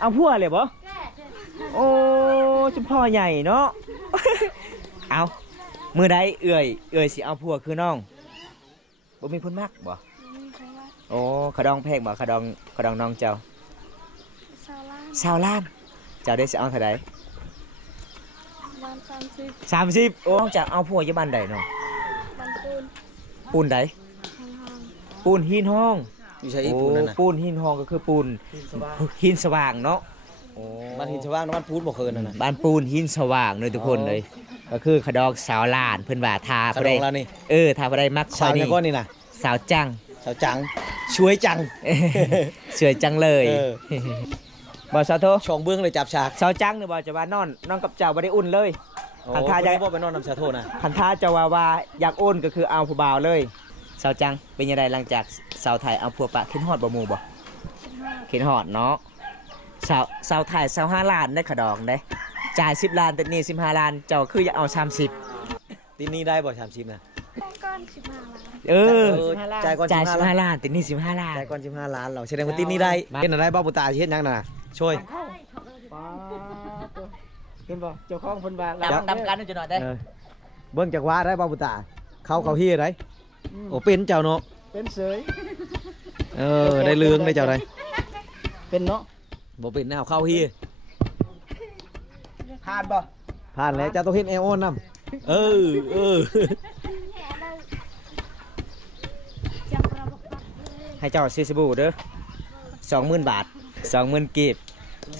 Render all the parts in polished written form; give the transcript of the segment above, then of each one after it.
เอาพัวเลยบ่โอ้จุพ่อใหญ่เนาะ เอามือใดเอื่อยสิเอาพัวคือน้องบ่มีคนมักบ่โอ้ขดองแพงบ่ขดองน้องเจ้า20 ล้านเจ้าได้สิเอาเท่าใด30โอ้จะเอาพัวอยู่บ้านใดน้องบ้านปูนใดปูนหินห้องอยู่ใช้ปูนนั่นน่ะปูนหินห้องก็คือปูนหินสว่างเนาะบ้านหินสว่างบ้านปูนบ่เคินนั่นน่ะบ้านปูนหินสว่างเลยทุกคนเลยก็คือขดอง20 ล้านเพิ่นว่าทาบ่ได้ทาบ่ได้มักสาวนี่ก้อนนี่น่ะสาวจังช่วยจัง สวยจังเลยบ่สาวโทช่องเบื้องเลยจับฉากสาวจังนี่บ่จะว่านอนกับเจ้าบ่ได้อุ่นเลยคันท่าจะบ่ไปนอนนำสาวโทนะคันท่าจะว่าอยากอุ่นก็คือเอาผู้บ่าวเลยสาวจังเป็นยังไงหลังจากสาวไทยเอาผัวปะขึ้นฮอดบ่หมู่บ่ขึ้นฮอดเนาะสาวไทย25 ล้านได้ขดองได้จ่าย10 ล้านแต่นี่15 ล้านเจ้าคืออยากเอา30ตีนี้ได้บ่30นะก้อน15 ล้านจ่ายก่อน15 ล้านแต่นี่15 ล้านจ่ายก่อน15 ล้านเราแสดงว่าตีนี้ได้เห็นอะไรบ่ปุตตาเฮ็ดหยังน่ะช่วยเห็นบ่เจ้าของเพิ่นว่าดำกันจังหน่อยได้เบิ่งจากว่าได้บ่ปุตตาเขาเฮียได้โอ้เป็นเจ้าเนาะเป็นเสยได้เรื่องได้เจ้าได้เป็นเนาะบ่เป็นแนวเข้าเฮียผ่านบ่ผ่านแล้วเจ้าต้องเฮ็ดแอโอนนำให้เจ้าซื้อสบู่เด้อ20,000 บาท 20,000 กีบ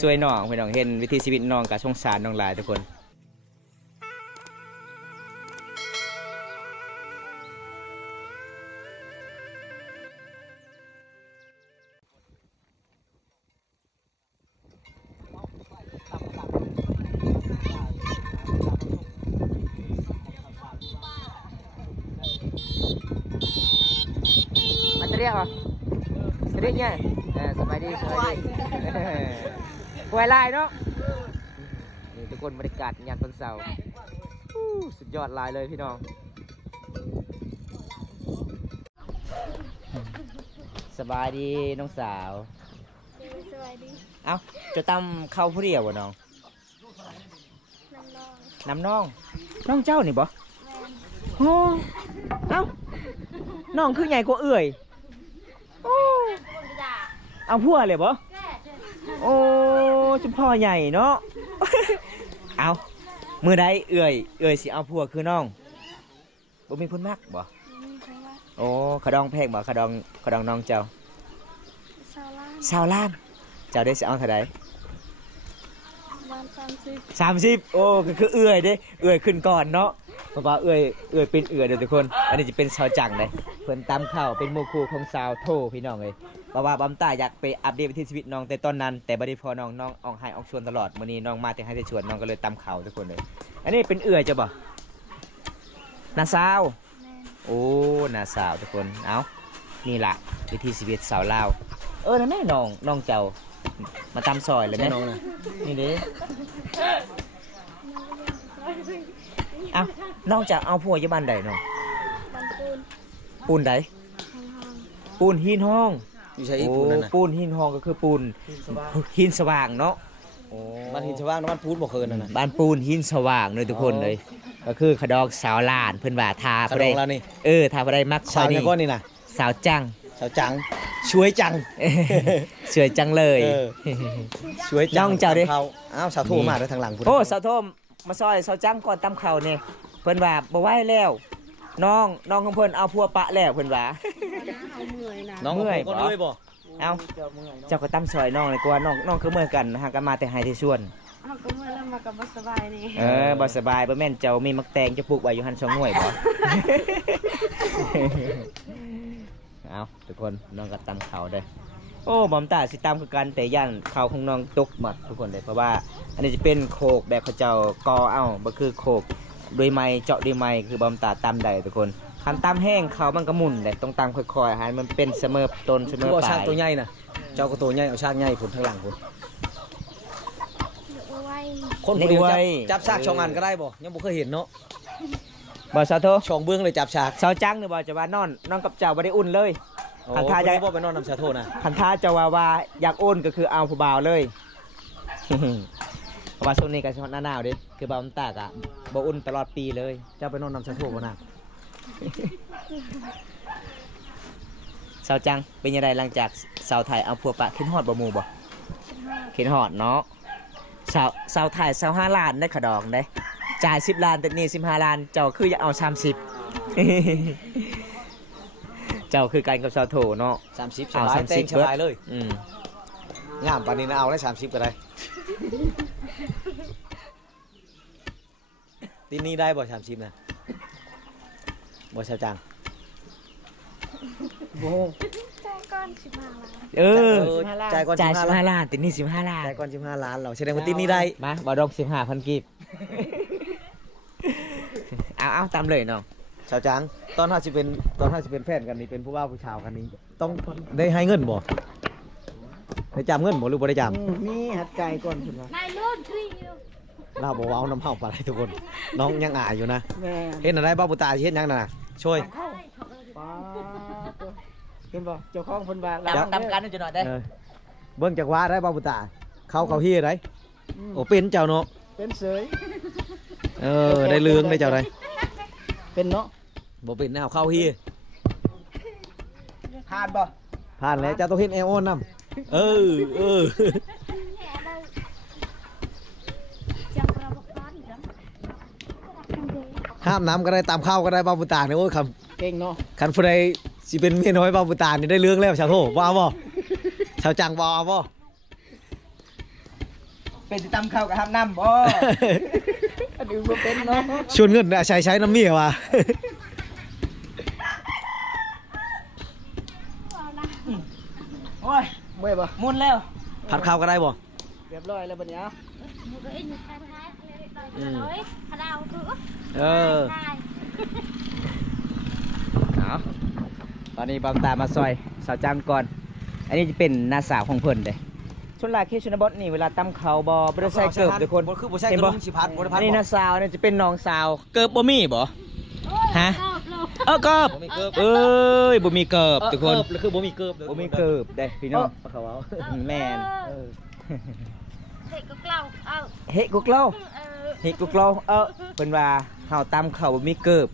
ช่วยน้องพี่น้องเห็นวิถีชีวิตน้องกับสงสารน้องหลายทุกคนมาเรียกเหรอเรียกเนี่ยสบายดีหวยลายเนาะนี่ทุกคนบรรยากาศยามตอนเช้าสุดยอดลายเลยพี่น้องสบายดีน้องสาวสบายดีเอ้าจะตำข้าวผู้เดียวบ่น้องน้องเจ้านี่บ่โอ้เอ้าน้องคือใหญ่กว่าเอื่อยเอาพัวเลยบ่โอ้จุพ่อใหญ่เนาะ เอามือใดเอื่อยสิเอาพัวคือน้องบ่มีคนมักบ่โอ้ขดองแพงบ่ขดองน้องเจ้า20 ล้านเจ้าได้สิเอาเท่าใด30โอ้ก็คือเอื่อยเด้เอื่อยขึ้นก่อนเนาะเพราะว่าเอื่อยเป็นเอื่อยเด้อทุกคนอันนี้จะเป็นสาวจังเลยเพิ่นตำข้าวเป็นหมู่คู่ของสาวโทพี่น้องเลยเพราะว่าบำตาอยากไปอัปเดตวิถีชีวิตน้องแต่ตอนนั้นแต่บ่ได้พอน้องออกให้ออกชวนตลอดมื้อนี้น้องมาแต่ให้แต่ชวนน้องก็เลยตำข้าวทุกคนเลยอันนี้เป็นเอื่อยจ้ะบ่น้าสาวโอ้น้าสาวทุกคนเอ้านี่ล่ะวิถีชีวิตสาวลาวนั่นแม่น้องเจ้ามาตำซอยเลยแม่นี่เด้เอ้าน้องจะเอาผัวอยู่บ้านใดน้องบ้านปูนใดปูนหินห้องอยู่ใช้ปูนนั่นน่ะปูนหินห้องก็คือปูนหินสว่างเนาะบ้านหินสว่างบ้านปูนบ่เคินนั่นน่ะบ้านปูนหินสว่างเลยทุกคนเลยก็คือขดอง20 ล้านเพิ่นว่าทาบ่ได้ทาบ่ได้มักสาวนี่ก้อนนี่น่ะสาวจังช่วยจังสวยจังเลยช่วยจังเจ้าดิอ้าวสาวโทมาด้วยทางหลังโอ้สาวโทมาซอยสาวจังก่อนตำข้าวนี่เพิ่นว่าบ่ไหวแล้วน้องของเพิ่นเอาพัวปะแล้วเพิ่นว่าน้องเมื่อยบ่เอาเจ้าก็ตำซอยน้องเลยกว่าน้องคือเมื่อยกันหากันมาแต่ให้ที่ส่วนก็เมื่อยแล้วมากับบ่สบายนี่บ่สบายบ่แม่นเจ้ามีมักแตงจะปลูกไว้อยู่หั่น2 หน่วยบ่เอาทุกคนน้องก็ตำข้าวได้โอ้บอมตาสิตำคือกันแต่ย่านข้าวของน้องตกหมดทุกคนเลยเพราะว่าอันนี้จะเป็นโขกแบบเขาเจ้ากอเอาบ่คือโขกด้วยไม้เจาะด้วยไม้คือบอมตาตำได้ทุกคนคันตำแห้งเขามันก็หมุนเลยต้องตำค่อยๆให้มันเป็นเสมอต้นเสมอปลายเอาชากตัวใหญ่น่ะเจ้าก็ตัวใหญ่เอาชากใหญ่พุ่นทางหลังพุ่นคนผู้เดียวจับชากช่องอันก็ได้บ่ยังบ่เคยเห็นเนาะบ่สาวโทช่องเบื้องเลยจับฉากสาวจังนี่บ่จะว่านอนกับเจ้าบ่ได้อุ่นเลยคันท่าจะบ่ไปนอนนำสาวโทนะคันท่าจะว่าอยากอุ่นก็คือเอาผู้บ่าวเลย เพราะว่าช่วงนี้ก็ช่วงหน้าหนาวเดิคือบำตากะบ่อุ่นตลอดปีเลย เจ้าไปนอนนำชาโทบ่นะ สาวจังเป็นยังไงหลังจากสาวไทยเอาพวกปะขึ้นฮอดบ่หมู่บ่ขึ้นฮอดเนาะสาวไทย25 ล้านได้ขะดองได้จ่าย10 ล้านแต่นี่15 ล้านเจ้าคืออยากเอา30 เจ้าคือกันกับสาวโถเนาะ 30ส เอา บาย 30 เต็งสบายเลย งามปานนี้นะเอาได้30ก็ได้ตีนี้ได้บ่30นะบ่ชาวจัง ใจก้อน15 ล้าน เออ จ่ายก่อน จ่าย 15ล้าน 15 ล้านแต่นี่15 ล้าน จ่ายก่อน15ล้านเราแสดงว่าตีนี้ได้ มาบ่ดอก15,000กีบ เอาตามเลยน้อง ชาวจังตอนเฮาสิเป็นแฟนกันนี่เป็นผู้ว่าผู้ชาวกันนี้ต้องได้ให้เงินบ่ได้จำเงินบ่หรือบ่ได้จำ มีหัดไก่ก่อนคุณวะ นายรุ่นทรีอยู่ เราบอกว่าเอาน้ำเผาปลาอะไรทุกคน น้องยังอายอยู่นะ แม่ เห็นอะไรบ้าปุตตาเห็นยังน่ะช่วย ป้าตัวเห็นบ่เจ้าของเพิ่นว่า ตามกันจะหน่อยได้ เออเบิ่งจากว่าได้บ้าปุตตาเขาเฮียได้โอ้เป็นเจ้าเนาะ เป็นเสย เออได้เลืองได้เจ้าได้ เป็นเนาะ บ่เป็นแนวเข้าเฮีย ผ่านบ่ ผ่านแล้วเจ้าต้องเห็นแอโอนนำเออ จังเราบอกก้อนอีกแล้ว ห้ามน้ำก็ได้ตามข้าวก็ได้บ้าปุตตาเนี่ยโอ้ยค เก่งเนาะ ำคันผู้ใดสิเป็นเมียน้อยบ้าปุตตานี่ได้เลืองแล้วชาวโทบ่เอาบ่ชาวจังบ่เอาบ่ เป็นตำข้าวกับทำน้ำบ่อันอื่นบ่เป็นเนาะ ชวนเงินน่ะใช้น้ำเมียว่ะ โอ้ยเมื่อยบ่ มุนแล้ว ผัดข้าวก็ได้บ่ เรียบร้อยแล้วบัดนี้ มือก็เอ็นอยู่ท้ายๆเลยเลยขดาวคือ เออ ได้ เอาตอนนี้บอมตามาซอยสาวจังก่อน อันนี้จะเป็นนาสาวของเพิ่นเด้ชนลาเคชนบทนี่เวลาตำเขาบ่ได้ใส่เกิบทุกคน บ่คือบ่ใช่ เห็น ก บ่ ระลงสิพัดบ่ได้พั อั ด นนี้ บ่ นาสาวนี่จะเป็นน้องสาวเกิบบ่มีบ่ ฮะ รอบ เกิบ บ่มีเกิบ เอ้ยบ่มีเกิบทุกคน เกิบคือบ่มีเกิบ บ่มีเกิบเด้พี่น้อง เขาเอา แม่น เด็กก็เกล่าเอา เฮ็ดกุกเล่า เออ เฮ็ดกุกเล่าเพิ่นว่าเฮาตำเขาบ่มีเกิบ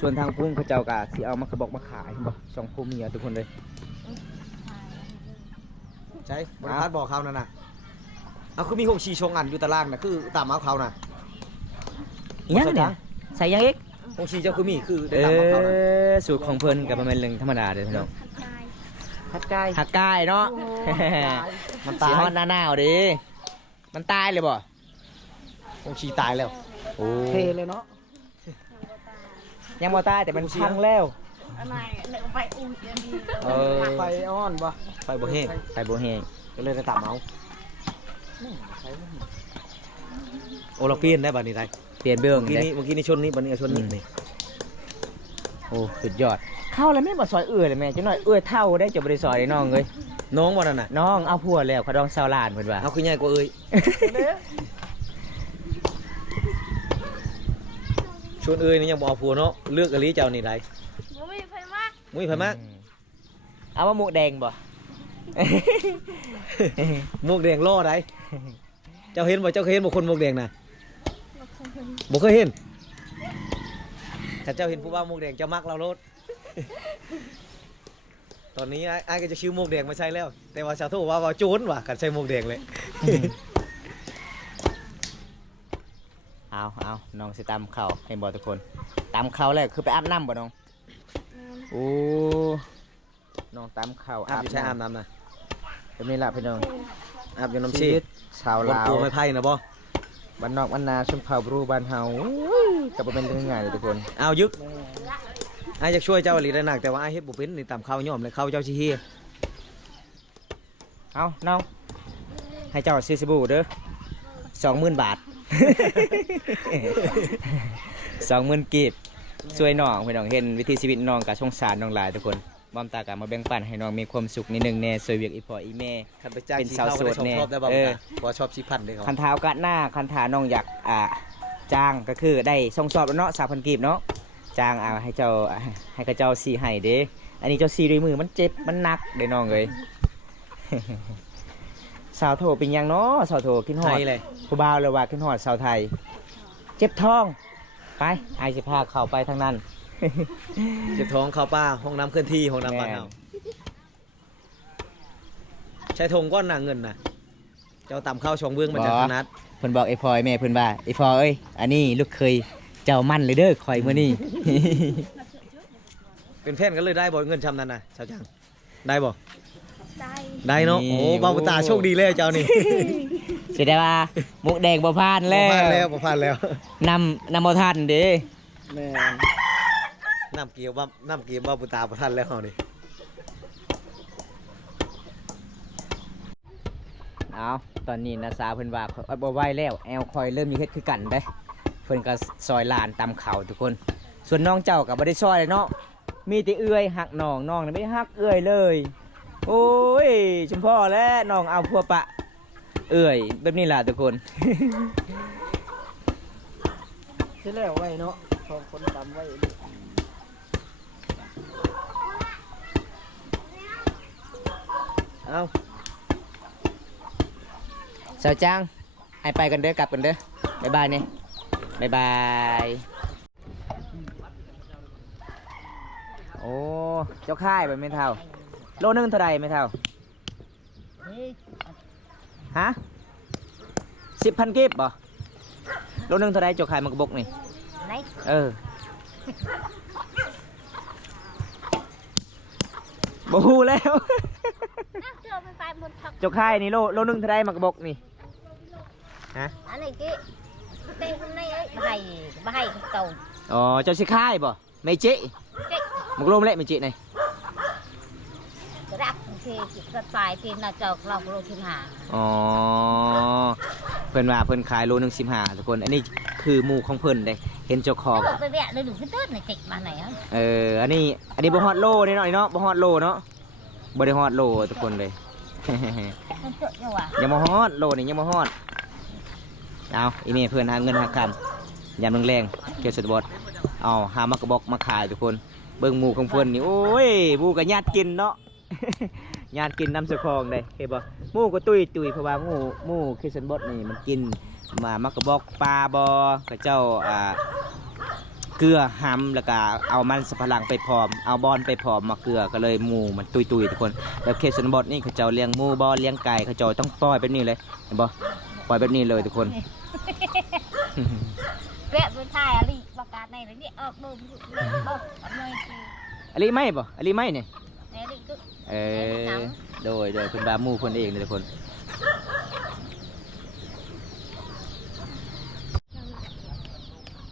ส่วนทางพุ่นเขาเจ้าก็สิเอามากระบอกมาขายบ่สองผัวเมียทุกคนเลย ใช่บริพัตรบอกเขานั่นน่ะเอาคือมีหกชีชงอันอยู่ตารางน่ะคือตามเอาเขาน่ะ อิหยังเนี่ยใส่หยังอีก หกชีเจ้าคือมีคือได้ เอ ตามเอาเขาน่ะ อสูตรของเพิ่นก็บ่แม่นเรื่องธรรมดาเด้อพี่น้อง ขัดใจ หัดไก่ หักกายเนาะ มัน สี ตาย ฮอนหน้าหนาวดิมันตายเลยบ่ หกชีตายแล้ว โอ้ เทเลยเนาะ ยังบ่ตายแต่มันพังแล้ว อะไรเหลือไปอูดอย่างนี้ เออ ไฟอ่อนบ่ ไฟบ่แห้ง ไปบ่แห้ง ก็เลยได้ตามเอาโอ้เราเปลี่ยนได้บัดนี้ได้ เปลี่ยนเบื้อง เมื่อกี้ ได้ นี้เมื่อกี้นี้ชนนี้บัดนี้เอาชนนี้นี่ โอ้สุดยอดเข้าแล้วแม่บ่ซอยเอื้อยเลยแม่จังหน่อยเอื้อยเท่าได้จะบ่ได้ซอยได้น้องเอ้ย น้องบ่นั่นน่ะ น้องเอาผัวแล้วเขาดองชาวลานเพิ่นว่า เอาคือใหญ่กว่าเอ้ยชวนเอ้ยนี่ยังบ่เอาผัวเนาะเลือกอลีเจ้านี่ได้ บ่มีไฟมาก มุ้ยไผมาก เอามาหมูแดงบ่ หมวกแดงล่อได้เจ้าเห็นบ่เจ้าเคยเห็นบ่คนหมวกแดงน่ะบ่เคยเห็นถ้าเจ้าเห็นผู้ว่าหมวกแดงเจ้ามักเราโลด ตอนนี้ไอ้ก็จะชื่อหมวกแดงมาใช้แล้ว แต่ว่าชาวโทว่าโจรว่ะกันใช้หมวกแดงเลย เอาน้องสิตำข้าวให้บ่ทุกคนตำข้าวแล้วคือไปอาบน้ำบ่น้องโอ้น้องตำข้าว อาบอยู่ใช้อาบน้ำนะ ก็มีละพี่น้อง อาบอยู่น้ำ ชี ชี วิตชาว บน ลาว ตัวไม้ไผ่นะบ่ บ้านนอกบ้านนาชนเผ่าบรูบ้านเฮาก็บ่เป็นเรื่องง่ายเลยทุกคน เอายึกไอ้จะช่วยเจ้าอลีได้หนักแต่ว่าไอ้เฮ็ดบ่เป็นนี่ตำข้าวย่อมเลยข้าวเจ้าสิเฮีย เอาน้องให้เจ้าซื้อสบู่เด้อ20,000 บาท 20,000 กีบช่วยน้องพี่น้องเห็นวิถีชีวิตน้องก็สงสารน้องหลายทุกคนบ้อมตากะมาแบ่งปันให้น้องมีความสุขนิดนึงแน่ช่วยเวียกอีพ่ออีแม่ คันไปจ้าง เป็น ชี สาว ข้าว โสด ได้ แน่ ชอบได้บ่ เออ บ่ชอบชีพันเลยเขา คันเท้ากะหน้าคันถาน้องอยากจ้างก็คือได้ส่งสอบแล้วเนาะ3,000 กีบเนาะจ้างให้เจ้าให้กับเจ้าสีให้เด้อันนี้เจ้าสีด้วยมือมันเจ็บมันหนักเด้น้องเอ้ย สาวโทเป็นหยังเนาะสาวโทขึ้นฮ ไท อด ยเลย ผู้บ่าวเลยว่าขึ้นฮอดสาวไทย เจ็บท้องไปไอายสิพาเข้าไปทางนั้น เจ็บท้องเข้าป้าห้องน้ำเคลื่อนที่ห้องน้ำบ้าน แม่ เฮาใช้ธงก้อนหนาเงินน่ะเจ้าต่ำเข้าชองเบื้องมาจากธนัด เพิ่นบอกไอ้พลอยแม่เพิ่นว่าไอ้พลอยเอ้ยอันนี้ลูกเคยเจ้ามั่นเลยเด้อคอยมื้อนี้ เป็นแฟนกันเลยได้บ่เงินชำนั้นน่ะชาวจังได้บ่ ได้ ได้เนาะ นี่ โอ้บาวบุตาโชคดีเลยเจ้านี่ เสียดายว่ามุกแดงบ่ผ่าน บ่ แล้ว พลาดแล้วบ่พลาดแล้ว นำบ่ทันเด้ แม่ น้ำเกียวบาวบุตาบ่ทันแล้วเฮานี่ เอาตอนนี้นาสาวเพิ่นว่าบ่ไหวแล้วแอลคอยเริ่มมีเฮ็ดคือกันเด้เพิ่นก็ซอยหลานตามเขาทุกคน ส่วนน้องเจ้าก็บ่ได้ซอยเลยเนาะมีแต่เอื้อยหักน้องน้องน่ะไม่หักเอื้อยเลย โอ้ยชุมพ่อและน้องเอาพัวปะเอื้อยแบบนี้ล่ะทุกคน สิแล้วไว้เนาะสองคนดำไว้ เอ้า สาวจังให้ไปกันเด้อกลับกันเด้อบ๊ายบายเนี่ยบ๊ายบายโอ้เจ้าค่ายไปไม่เท่าโลนึงเท่าไรไม่เท่าฮะ10,000กิบบ่โลนึงเท่าไรเจ้าค่ายมันกระบกนี่ ไหน เออบ่ฮู้แล้ว เจอไปบนผัก เจ้าค่ายนี่โลนึงเท่าไรมันกระบกนี่ฮะ อะไรกี้เต้คนนี้เอ้ยมาให้เต่า อ๋อเจ้าสิค่ายบ่ไม่เจ๊ เจ๊ มันโลมเละไม่เจ๊ไหน จะรับทีกระสายทีน่าจะเราโรทิมหา อ๋อเพิ่นว่าเพิ่นขายโลนึง15ทุกคนอันนี้คือหมู่ของเพิ่นเด้เห็นเจ้าของ ไปแวะเลยดูพี่เติ้ลในจิกมาไหนอ่ะ อันนี้บ่ฮอดโลนี่เนาะเนาะบ่ฮอดโลเนาะบ่ได้ฮอดโลทุกคนเลย มันเจอยังวะ ยังบ่ฮอดโลนี่ยังบ่ฮอดเอาอีเมเพิ่นหาเงินหาคำยามแรงๆเกี่ยวสุดบดเอาหามากระบอกมาขายทุกคนเบิ่งหมู่ของเพิ่นนี่โอ้ยหมู่ก็ญาติกินเนาะ ญาติกินน้ำสะคองได้เห็นบ่หมู่ก็ตุยเพราะว่าหมู่คือสันบดนี่มันกินมากระบอกปลาบ่กับเจ้าเกลือหำแล้วก็เอามันสับพลังไปพร้อมเอาบอนไปพร้อมมาเกลือก็เลยหมูมันตุยทุกคนแล้วเคสนบดนี่เขาเจ้าเลี้ยงหมูบอเลี้ยงไก่เขาเจ้าต้องปล่อยแบบนี้เลยเห็นบ่ปล่อยแบบนี้เลยทุกคน แวะไปถ่ายอะไรประกาศในนี้ออกดูดูอะไร อันนี้ไม่บ่อันนี้ไม่เนี่ย นี่ก็ โดยคุณบาหมูคนเองเลยทุกคน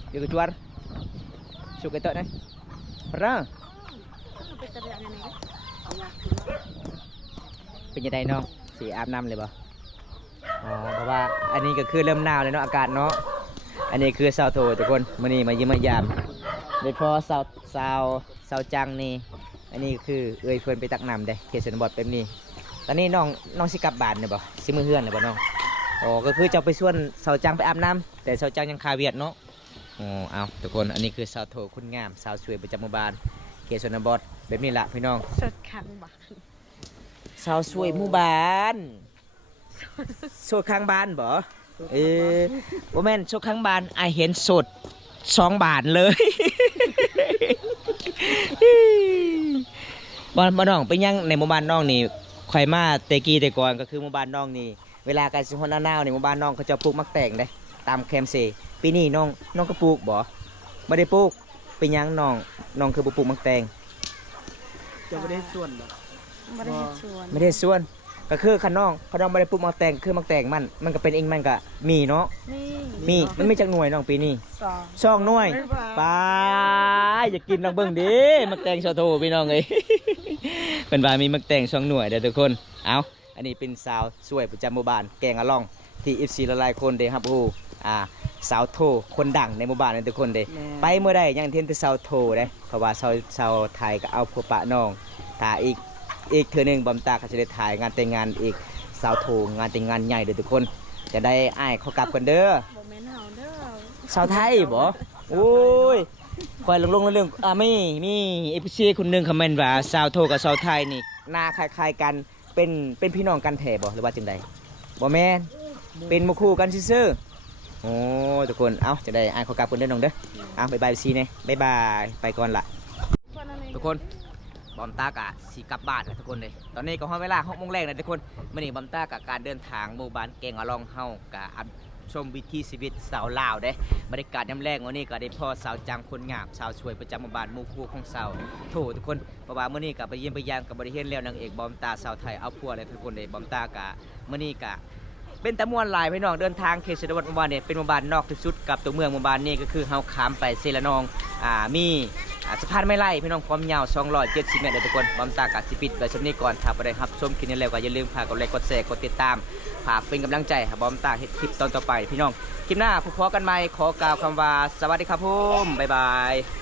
เดี๋ยวก็จวนสุกไอเตอะนะร่างเป็นยังไงน้องสีอาบน้ำเลยบ่อ๋อเพราะว่าอันนี้ก็คือเริ่มหนาวเลยเนาะอากาศเนาะอันนี้คือสาวโททุกคนมื้อนี้มาเยี่ยมมายามโดยเฉพาะสาวจังนี่อันนี้คือเอ้ยเพื่อนไปตักน้ำเด้เขตชนบทแบบนี้ตอนนี้น้องสิกลับบ้านเนี่ยบ่สิมือเฮือนเลยบ่น้องอ๋อก็คือจะไปชวนสาวจังไปอาบน้ำแต่สาวจังยังคาเวียดเนาะอ๋อเอาทุกคนอันนี้คือสาวโทคุณงามสาวสวยประจำหมู่บ้านเขตชนบทแบบนี้ล่ะพี่น้อง สดขังบ้า สาวสวยหมู่บ้านโสดข้างบ้านบ่บ่แม่นโสดข้างบ้านไอเห็นโสด2 บาทเลย บ่น้องเป็นยังในหมู่บ้านน้องนี่ข่อยมาแต่กี้แต่ก่อนก็คือหมู่บ้านน้องนี่เวลาใกล้สิฮอดหน้าหนาวนี่หมู่บ้านน้องเขาจะปลูกมักแตงเด้ตามแคมเซปีนี้น้องก็ปลูกบ่บ่ได้ปลูกเป็นยังน้องคือบ่ปลูกมักแตง จะไม่ได้ส่วนหรอก ไม่ได้ชวน ไม่ได้ส่วนก็คือขน้องไม่ได้ปลูกมักแตงคือมักแตงมันก็เป็นเองมันก็มีเนาะมีมันมีจักหน่วยน้องปีนี้ 2 หน่วยปาอย่ากินน้องเบิ่งดิมักแตงโซโทพี่น้องเอ้ย เป็นว่ามีมักแตง2 หน่วยเด้อทุกคนเอาอันนี้เป็นสาวสวยประจำหมู่บ้านแกงอะล่องที่ FC หลายๆคนได้รับรู้สาวโทคนดังในหมู่บ้านนั่นทุกคนเด้ไปเมื่อใดยังเห็นแต่สาวโทเด้เพราะว่าสาวไทยก็เอาพวกปะน้องถ้าอีกเทื่อนึงบำตาเขาจะได้ถ่ายงานแต่งงานอีกสาวโทงานแต่งงานใหญ่เด้อทุกคนจะได้อ้ายเขากลับกันเด้อสาวไทยบ่โอ้ยคอยลงเรื่องมีเอฟซีคนหนึงคอมเมนต์ว่าสาวโทกับสาวไทยนี่หน้าคล้ายๆกันเป็นพี่น้องกันแท้บ่หรือว่าจังได บ่แม่นเป็นหมู่คู่กันซื่อๆโอ้ทุกคนเอ้าจะได้อ่านขอกลับเพิ่นเด้อน้องเด้อเอาบ๊ายบายซีเน่บ๊ายบายไปก่อนล่ะทุกคนบอมตากะสิกลับบ้านนะทุกคนเลยตอนนี้ก็ฮอดเวลา6 โมงแรกนะทุกคนมื้อนี้บอมตากะการเดินทางหมู่บ้านแกงอะลองเฮากะอัปชมวิถีชีวิตสาวลาวเด้บรรยากาศยามแรกวันนี้ก็ได้พ่อสาวจังคนงามสาวสวยประจำหมู่บ้านหมู่คู่ของสาวโถทุกคนเพราะว่ามื้อนี้ก็ไปเยี่ยมไปยามกับบริเฮ็ดแล้วนางเอกบอมตาสาวไทยเอาพัวเลยทุกคนเลยบอมตากะมื้อนี้กะเป็นตะมวนหลายพี่น้องเดินทางเขตชนบทหมู่บ้านเนี่ยเป็นหมู่บ้านนอกที่สุดกับตัวเมืองหมู่บ้านนี่ก็คือเฮาข้ามไปเซละนองมีสะพานไม้ไล่พี่น้องความยาว270 เมตรเด้อทุกคนบอมตากะสิปิดไว้สำนี้ก่อนถ้าบ่ได้รับชมคลิปนี้แล้วก็อย่าลืมฝากกดไลค์กดแชร์กดติดตามฝากเป็นกำลังใจให้บอมตาเฮ็ดคลิปตอนต่อไปพี่น้องคลิปหน้าพบกันใหม่ขอกล่าวคำว่าสวัสดีครับผมบ๊ายบาย